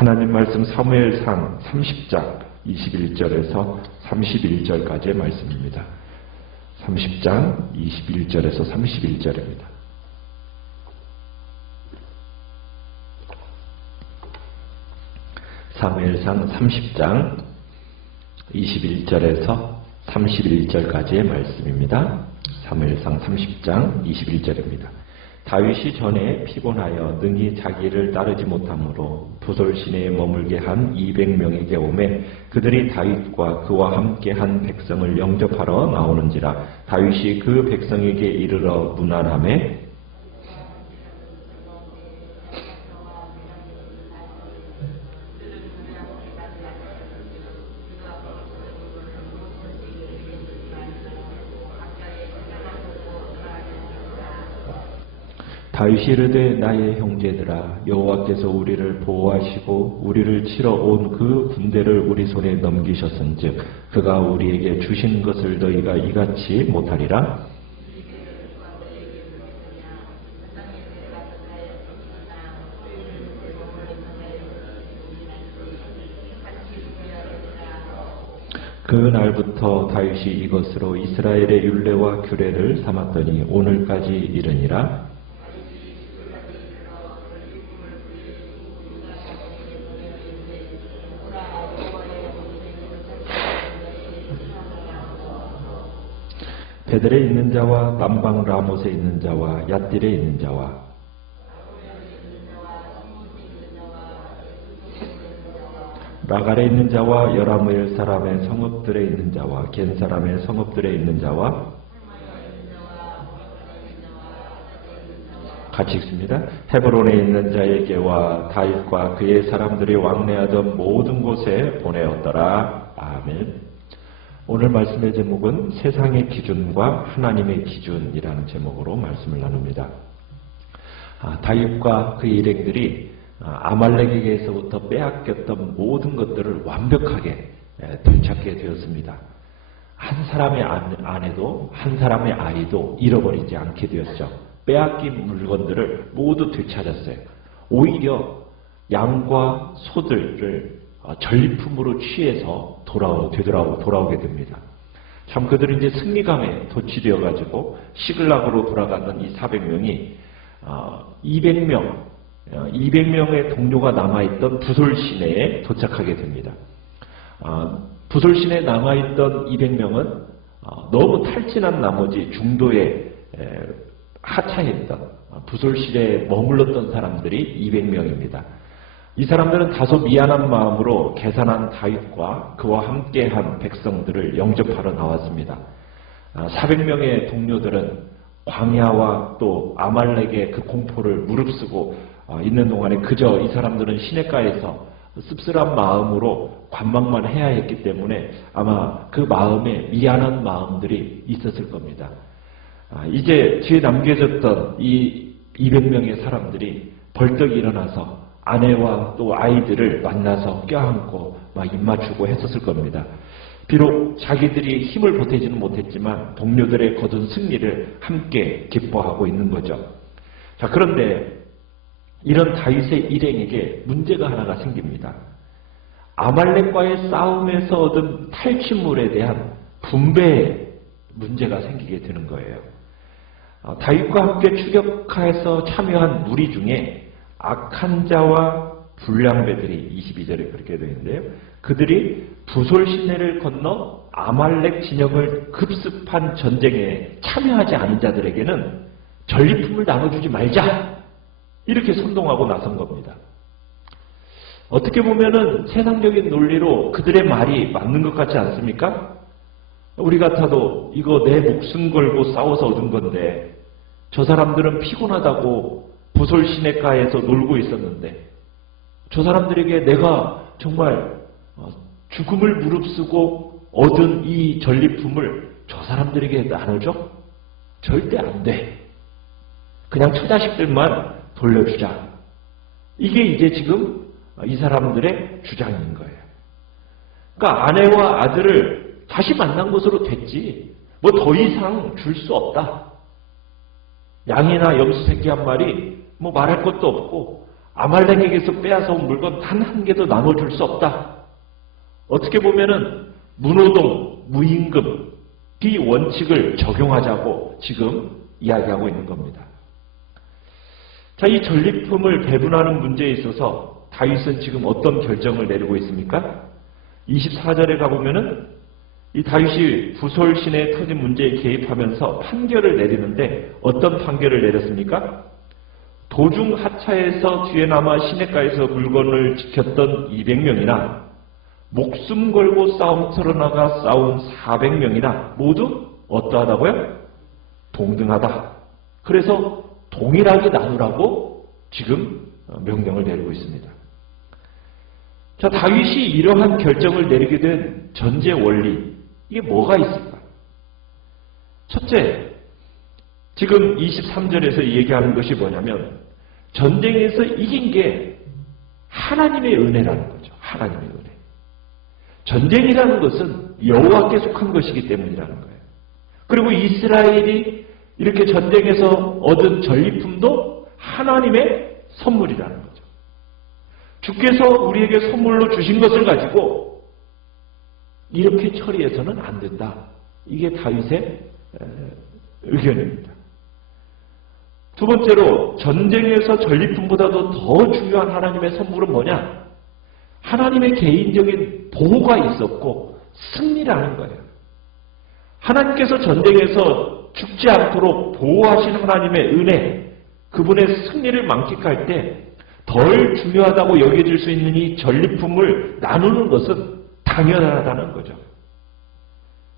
하나님 말씀 사무엘상 30장 21절에서 31절까지의 말씀입니다. 30장 21절에서 31절입니다. 사무엘상 30장 21절에서 31절까지의 말씀입니다. 사무엘상 30장 21절입니다. 다윗이 전에 피곤하여 능히 자기를 따르지 못하므로 부솔 시내에 머물게 한 200명에게 오매 그들이 다윗과 그와 함께 한 백성을 영접하러 나오는지라. 다윗이 그 백성에게 이르러 문안하매 다윗이 이르되 나의 형제들아 여호와께서 우리를 보호하시고 우리를 치러 온 그 군대를 우리 손에 넘기셨은즉 그가 우리에게 주신 것을 너희가 이같이 못하리라. 그날부터 다윗이 이것으로 이스라엘의 율례와 규례를 삼았더니 오늘까지 이르니라. 베델에 있는 자와 남방 라못에 있는 자와 얏딜에 있는 자와 라갈에 있는 자와 여라무엘 사람의 성읍들에 있는 자와 겐 사람의 성읍들에 있는 자와 같이 읽습니다. 헤브론에 있는 자에게와 다윗과 그의 사람들이 왕래하던 모든 곳에 보내었더라. 아멘. 오늘 말씀의 제목은 세상의 기준과 하나님의 기준이라는 제목으로 말씀을 나눕니다. 다윗과 그의 일행들이 아말렉에게서부터 빼앗겼던 모든 것들을 완벽하게 되찾게 되었습니다. 한 사람의 아내도 한 사람의 아이도 잃어버리지 않게 되었죠. 빼앗긴 물건들을 모두 되찾았어요. 오히려 양과 소들을 전리품으로 취해서 돌아오게 됩니다. 참 그들은 이제 승리감에 도취되어가지고 시글락으로 돌아가는 이 400명이 200명의 동료가 남아있던 부솔 시내에 도착하게 됩니다. 부솔 시내에 남아있던 200명은 너무 탈진한 나머지 중도에 하차했던 부솔 시내에 머물렀던 사람들이 200명입니다. 이 사람들은 다소 미안한 마음으로 계산한 다윗과 그와 함께한 백성들을 영접하러 나왔습니다. 400명의 동료들은 광야와 또 아말렉의 그 공포를 무릅쓰고 있는 동안에 그저 이 사람들은 시냇가에서 씁쓸한 마음으로 관망만 해야 했기 때문에 아마 그 마음에 미안한 마음들이 있었을 겁니다. 이제 뒤에 남겨졌던 이 200명의 사람들이 벌떡 일어나서 아내와 또 아이들을 만나서 껴안고 막 입맞추고 했었을 겁니다. 비록 자기들이 힘을 보태지는 못했지만 동료들의 거둔 승리를 함께 기뻐하고 있는 거죠. 자, 그런데 이런 다윗의 일행에게 문제가 하나가 생깁니다. 아말렉과의 싸움에서 얻은 탈취물에 대한 분배에 문제가 생기게 되는 거예요. 다윗과 함께 추격해서 참여한 무리 중에 악한 자와 불량배들이 22절에 그렇게 되어 있는데요. 그들이 부솔 시내를 건너 아말렉 진영을 급습한 전쟁에 참여하지 않은 자들에게는 전리품을 나눠주지 말자, 이렇게 선동하고 나선 겁니다. 어떻게 보면은 세상적인 논리로 그들의 말이 맞는 것 같지 않습니까? 우리 같아도 이거 내 목숨 걸고 싸워서 얻은 건데 저 사람들은 피곤하다고 부솔 시내가에서 놀고 있었는데 저 사람들에게 내가 정말 죽음을 무릅쓰고 얻은 이 전리품을 저 사람들에게 나눠줘? 절대 안 돼. 그냥 처자식들만 돌려주자. 이게 이제 지금 이 사람들의 주장인 거예요. 그러니까 아내와 아들을 다시 만난 것으로 됐지 뭐 더 이상 줄 수 없다. 양이나 염소 새끼 한 마리 뭐 말할 것도 없고 아말렉에게서 빼앗아온 물건 단 한 개도 나눠줄 수 없다. 어떻게 보면은 무노동, 무임금, 비원칙을 적용하자고 지금 이야기하고 있는 겁니다. 자, 이 전리품을 배분하는 문제에 있어서 다윗은 지금 어떤 결정을 내리고 있습니까? 24절에 가보면은 이 다윗이 부솔시내에 터진 문제에 개입하면서 판결을 내리는데 어떤 판결을 내렸습니까? 도중 하차해서 뒤에 남아 시내가에서 물건을 지켰던 200명이나 목숨 걸고 싸움터로 나가 싸운 400명이나 모두 어떠하다고요? 동등하다. 그래서 동일하게 나누라고 지금 명령을 내리고 있습니다. 자, 다윗이 이러한 결정을 내리게 된 전제 원리, 이게 뭐가 있을까? 첫째, 지금 23절에서 얘기하는 것이 뭐냐면 전쟁에서 이긴 게 하나님의 은혜라는 거죠. 하나님의 은혜. 전쟁이라는 것은 여호와께 속한 것이기 때문이라는 거예요. 그리고 이스라엘이 이렇게 전쟁에서 얻은 전리품도 하나님의 선물이라는 거죠. 주께서 우리에게 선물로 주신 것을 가지고 이렇게 처리해서는 안 된다. 이게 다윗의 의견입니다. 두 번째로 전쟁에서 전리품보다도 더 중요한 하나님의 선물은 뭐냐? 하나님의 개인적인 보호가 있었고 승리라는 거예요. 하나님께서 전쟁에서 죽지 않도록 보호하신 하나님의 은혜, 그분의 승리를 만끽할 때 덜 중요하다고 여겨질 수 있는 이 전리품을 나누는 것은 당연하다는 거죠.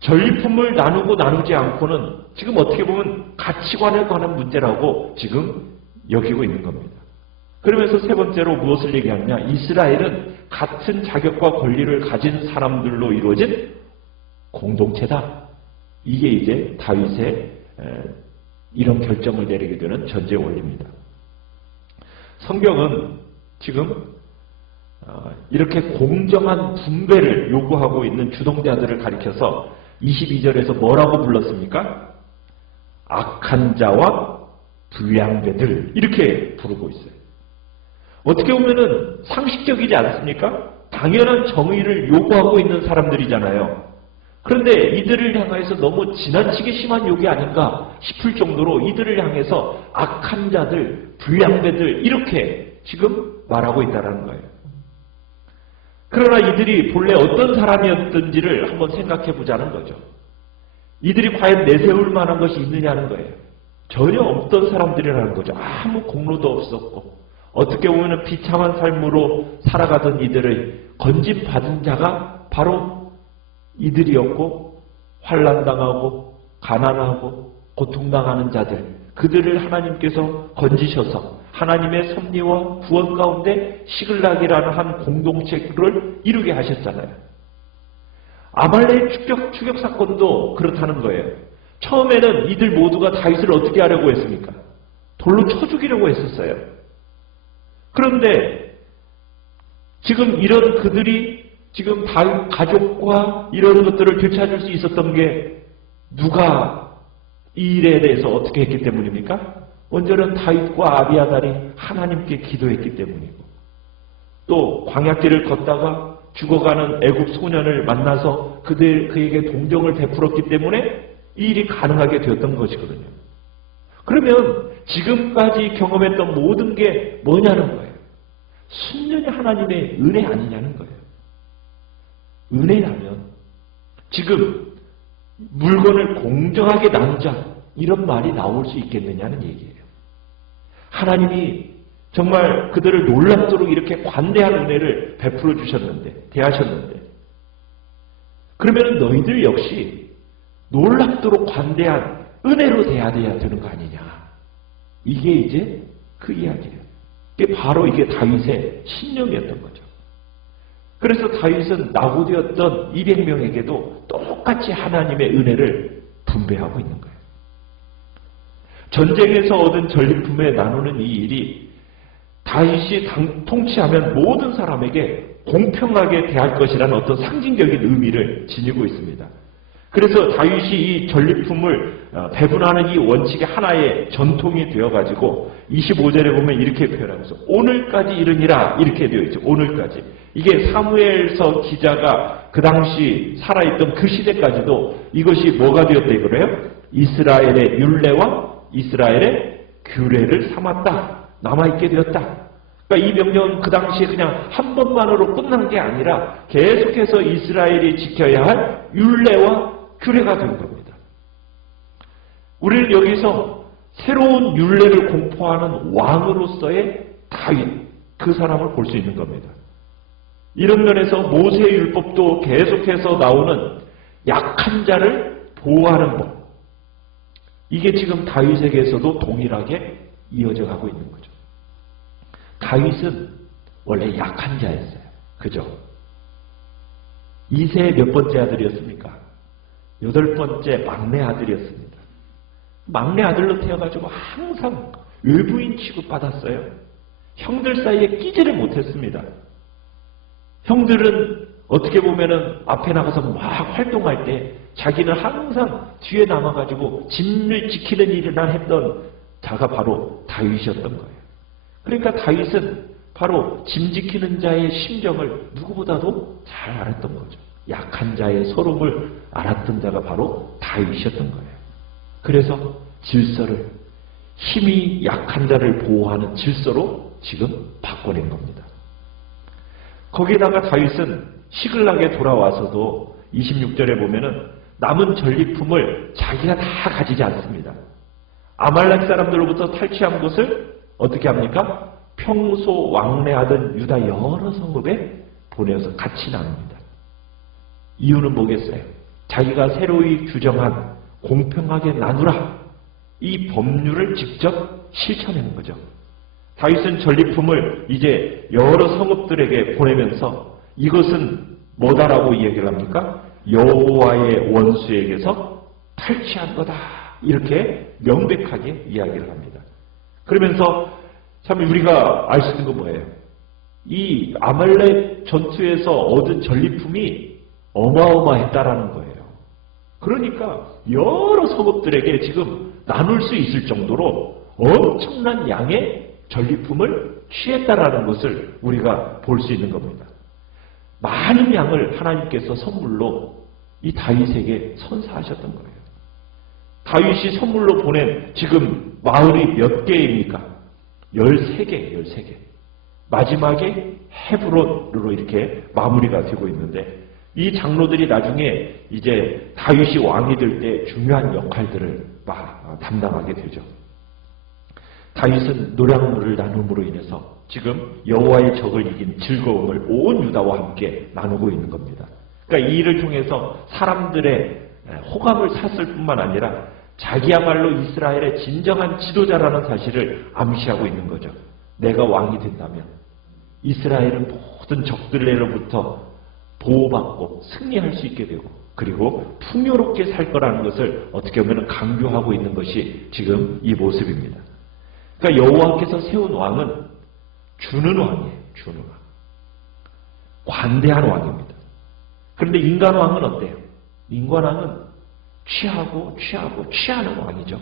전리품을 나누고 나누지 않고는 지금 어떻게 보면 가치관에 관한 문제라고 지금 여기고 있는 겁니다. 그러면서 세 번째로 무엇을 얘기하느냐? 이스라엘은 같은 자격과 권리를 가진 사람들로 이루어진 공동체다. 이게 이제 다윗의 이런 결정을 내리게 되는 전제 원리입니다. 성경은 지금 이렇게 공정한 분배를 요구하고 있는 주동자들을 가리켜서 22절에서 뭐라고 불렀습니까? 악한 자와 불량배들, 이렇게 부르고 있어요. 어떻게 보면은 상식적이지 않습니까? 당연한 정의를 요구하고 있는 사람들이잖아요. 그런데 이들을 향해서 너무 지나치게 심한 욕이 아닌가 싶을 정도로 이들을 향해서 악한 자들, 불량배들, 이렇게 지금 말하고 있다는 거예요. 그러나 이들이 본래 어떤 사람이었던지를 한번 생각해 보자는 거죠. 이들이 과연 내세울 만한 것이 있느냐는 거예요. 전혀 없던 사람들이라는 거죠. 아무 공로도 없었고 어떻게 보면 비참한 삶으로 살아가던 이들의 건진받은 자가 바로 이들이었고, 환난당하고 가난하고 고통당하는 자들, 그들을 하나님께서 건지셔서 하나님의 섭리와 구원 가운데 시글락이라는 한 공동체를 이루게 하셨잖아요. 아말렉 추격 사건도 그렇다는 거예요. 처음에는 이들 모두가 다윗을 어떻게 하려고 했습니까? 돌로 쳐 죽이려고 했었어요. 그런데 지금 이런 그들이 지금 다윗 가족과 이런 것들을 되찾을 수 있었던 게 누가 이 일에 대해서 어떻게 했기 때문입니까? 먼저는 다윗과 아비아달이 하나님께 기도했기 때문이고, 또 광야길을 걷다가 죽어가는 애굽 소년을 만나서 그에게 동정을 베풀었기 때문에 이 일이 가능하게 되었던 것이거든요. 그러면 지금까지 경험했던 모든 게 뭐냐는 거예요. 순전히 하나님의 은혜 아니냐는 거예요. 은혜라면 지금 물건을 공정하게 나누자, 이런 말이 나올 수 있겠느냐는 얘기예요. 하나님이 정말 그들을 놀랍도록 이렇게 관대한 은혜를 베풀어 주셨는데, 대하셨는데, 그러면 너희들 역시 놀랍도록 관대한 은혜로 대해야 되는 거 아니냐. 이게 이제 그 이야기예요. 이게 바로 이게 다윗의 신념이었던 거죠. 그래서 다윗은 나고되었던 200명에게도 똑같이 하나님의 은혜를 분배하고 있는 거예요. 전쟁에서 얻은 전리품에 나누는 이 일이 다윗이 통치하면 모든 사람에게 공평하게 대할 것이라는 어떤 상징적인 의미를 지니고 있습니다. 그래서 다윗이 이 전리품을 배분하는 이 원칙의 하나의 전통이 되어가지고 25절에 보면 이렇게 표현하면서 오늘까지 이르니라 이렇게 되어 있죠. 오늘까지. 이게 사무엘서 기자가 그 당시 살아있던 그 시대까지도 이것이 뭐가 되었다 이거래요? 이스라엘의 율례와 이스라엘의 규례를 삼았다. 남아있게 되었다. 그러니까 이 명령은 그 당시에 그냥 한 번만으로 끝난 게 아니라 계속해서 이스라엘이 지켜야 할 율례와 규례가 된 겁니다. 우리는 여기서 새로운 율례를 공포하는 왕으로서의 다윗, 그 사람을 볼 수 있는 겁니다. 이런 면에서 모세의 율법도 계속해서 나오는 약한 자를 보호하는 법. 이게 지금 다윗에게서도 동일하게 이어져 가고 있는 거죠. 다윗은 원래 약한 자였어요. 그죠? 이세의 몇 번째 아들이었습니까? 8번째 막내 아들이었습니다. 막내 아들로 태어가지고 항상 외부인 취급받았어요. 형들 사이에 끼지를 못했습니다. 형들은 어떻게 보면은 앞에 나가서 막 활동할 때 자기는 항상 뒤에 남아가지고 짐을 지키는 일이나 했던 자가 바로 다윗이었던 거예요. 그러니까 다윗은 바로 짐 지키는 자의 심정을 누구보다도 잘 알았던 거죠. 약한 자의 서름을 알았던 자가 바로 다윗이었던 거예요. 그래서 질서를, 힘이 약한 자를 보호하는 질서로 지금 바꿔낸 겁니다. 거기에다가 다윗은 시글락에 돌아와서도 26절에 보면은 남은 전리품을 자기가 다 가지지 않습니다. 아말렉 사람들로부터 탈취한 것을 어떻게 합니까? 평소 왕래하던 유다 여러 성읍에 보내서 같이 나눕니다. 이유는 뭐겠어요? 자기가 새로이 규정한 공평하게 나누라, 이 법률을 직접 실천하는 거죠. 다윗은 전리품을 이제 여러 성읍들에게 보내면서 이것은 뭐다라고 이야기를 합니까? 여호와의 원수에게서 탈취한 거다, 이렇게 명백하게 이야기를 합니다. 그러면서 참 우리가 알 수 있는 건 뭐예요? 이 아말렉 전투에서 얻은 전리품이 어마어마했다라는 거예요. 그러니까 여러 성읍들에게 지금 나눌 수 있을 정도로 엄청난 양의 전리품을 취했다라는 것을 우리가 볼 수 있는 겁니다. 많은 양을 하나님께서 선물로 이 다윗에게 선사하셨던 거예요. 다윗이 선물로 보낸 지금 마을이 몇 개입니까? 13개. 마지막에 헤브론으로 이렇게 마무리가 되고 있는데, 이 장로들이 나중에 이제 다윗이 왕이 될 때 중요한 역할들을 담당하게 되죠. 다윗은 노량물을 나눔으로 인해서 지금 여호와의 적을 이긴 즐거움을 온 유다와 함께 나누고 있는 겁니다. 그러니까 이 일을 통해서 사람들의 호감을 샀을 뿐만 아니라 자기야말로 이스라엘의 진정한 지도자라는 사실을 암시하고 있는 거죠. 내가 왕이 된다면 이스라엘은 모든 적들로부터 보호받고 승리할 수 있게 되고, 그리고 풍요롭게 살 거라는 것을 어떻게 보면 강조하고 있는 것이 지금 이 모습입니다. 그러니까 여호와께서 세운 왕은 주는 왕이에요. 주는 왕. 관대한 왕입니다. 그런데 인간 왕은 어때요? 인간 왕은 취하는 왕이죠.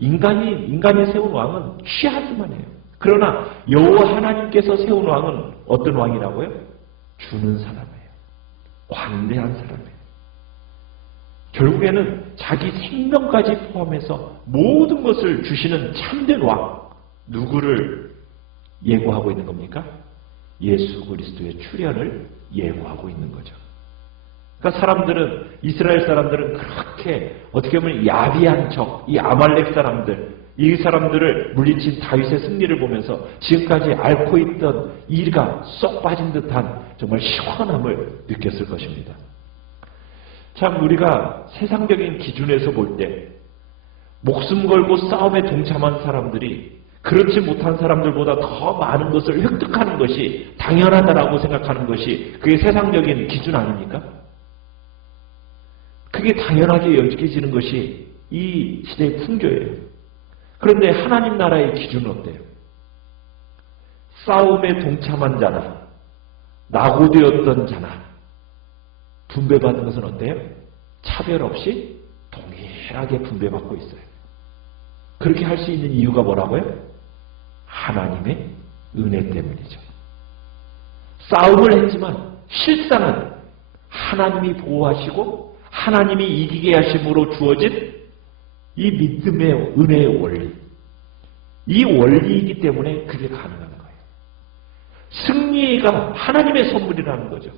인간이 세운 왕은 취하기만 해요. 그러나 여호와 하나님께서 세운 왕은 어떤 왕이라고요? 주는 사람이에요. 관대한 사람이에요. 결국에는 자기 생명까지 포함해서 모든 것을 주시는 참된 왕, 누구를 예고하고 있는 겁니까? 예수 그리스도의 출현을 예고하고 있는 거죠. 그러니까 이스라엘 사람들은 그렇게 어떻게 보면 야비한 적, 이 아말렉 사람들, 이 사람들을 물리친 다윗의 승리를 보면서 지금까지 앓고 있던 이가 쏙 빠진 듯한 정말 시원함을 느꼈을 것입니다. 참 우리가 세상적인 기준에서 볼 때 목숨 걸고 싸움에 동참한 사람들이 그렇지 못한 사람들보다 더 많은 것을 획득하는 것이 당연하다라고 생각하는 것이 그게 세상적인 기준 아닙니까? 그게 당연하게 여겨지는 것이 이 시대의 풍조예요. 그런데 하나님 나라의 기준은 어때요? 싸움에 동참한 자나 낙오되었던 자나 분배받는 것은 어때요? 차별 없이 동일하게 분배받고 있어요. 그렇게 할 수 있는 이유가 뭐라고요? 하나님의 은혜 때문이죠. 싸움을 했지만 실상은 하나님이 보호하시고 하나님이 이기게 하심으로 주어진 이 믿음의 은혜의 원리, 이 원리이기 때문에 그게 가능한 거예요. 승리가 하나님의 선물이라는 거죠.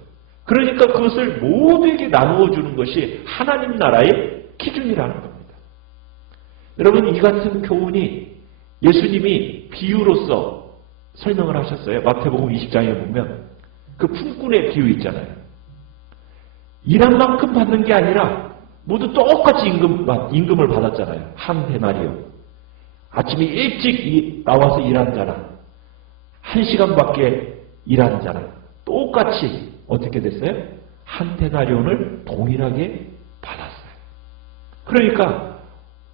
그러니까 그것을 모두에게 나누어 주는 것이 하나님 나라의 기준이라는 겁니다. 여러분, 이 같은 교훈이 예수님이 비유로서 설명을 하셨어요. 마태복음 20장에 보면 그 품꾼의 비유 있잖아요. 일한 만큼 받는 게 아니라 모두 똑같이 임금을 받았잖아요. 한 데나리오. 아침에 일찍 나와서 일한 자랑, 1시간밖에 일한 자랑 똑같이 어떻게 됐어요? 한 데나리온을 동일하게 받았어요. 그러니까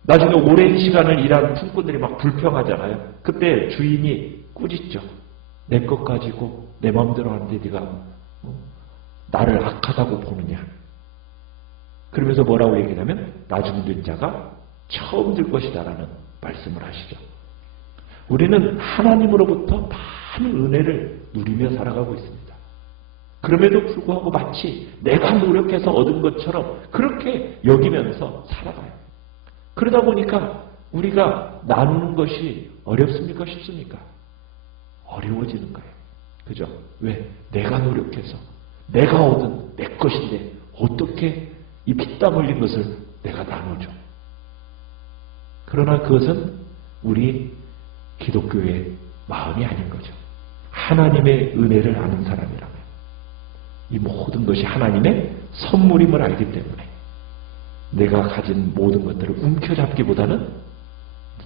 나중에 오랜 시간을 일한 품꾼들이 막 불평하잖아요. 그때 주인이 꾸짖죠. 내 것 가지고 내 마음대로 하는데 네가 나를 악하다고 보느냐. 그러면서 뭐라고 얘기하냐면 나중 든 자가 처음 들 것이다라는 말씀을 하시죠. 우리는 하나님으로부터 많은 은혜를 누리며 살아가고 있습니다. 그럼에도 불구하고 마치 내가 노력해서 얻은 것처럼 그렇게 여기면서 살아가요. 그러다 보니까 우리가 나누는 것이 어렵습니까? 쉽습니까? 어려워지는 거예요. 그죠? 왜? 내가 노력해서 내가 얻은 내 것인데 어떻게 이 피땀 흘린 것을 내가 나눠줘? 그러나 그것은 우리 기독교의 마음이 아닌 거죠. 하나님의 은혜를 아는 사람이라면 이 모든 것이 하나님의 선물임을 알기 때문에 내가 가진 모든 것들을 움켜잡기보다는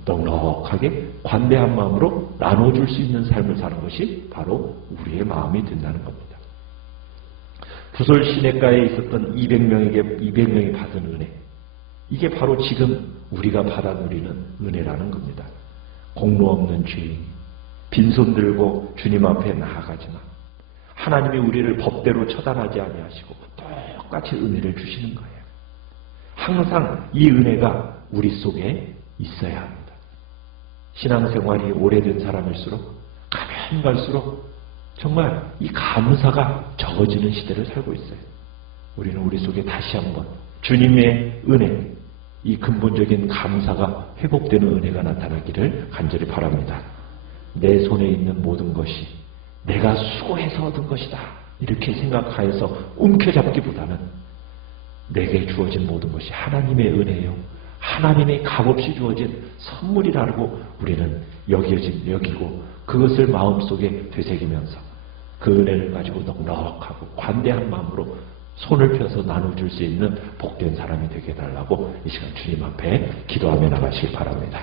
넉넉하게 관대한 마음으로 나눠줄 수 있는 삶을 사는 것이 바로 우리의 마음이 된다는 겁니다. 부솔 시냇가에 있었던 200명이 받은 은혜, 이게 바로 지금 우리가 받아 누리는 은혜라는 겁니다. 공로 없는 죄인, 빈손 들고 주님 앞에 나아가지만 하나님이 우리를 법대로 처단하지 아니하시고 똑같이 은혜를 주시는 거예요. 항상 이 은혜가 우리 속에 있어야 합니다. 신앙생활이 오래된 사람일수록 가면 갈수록 정말 이 감사가 적어지는 시대를 살고 있어요. 우리는 우리 속에 다시 한번 주님의 은혜, 이 근본적인 감사가 회복되는 은혜가 나타나기를 간절히 바랍니다. 내 손에 있는 모든 것이 내가 수고해서 얻은 것이다 이렇게 생각하여서 움켜잡기보다는 내게 주어진 모든 것이 하나님의 은혜요, 하나님의 값없이 주어진 선물이라고 우리는 여기고 그것을 마음속에 되새기면서 그 은혜를 가지고 넉넉하고 관대한 마음으로 손을 펴서 나눠줄 수 있는 복된 사람이 되게 해달라고 이 시간 주님 앞에 기도하며 나가시기 바랍니다.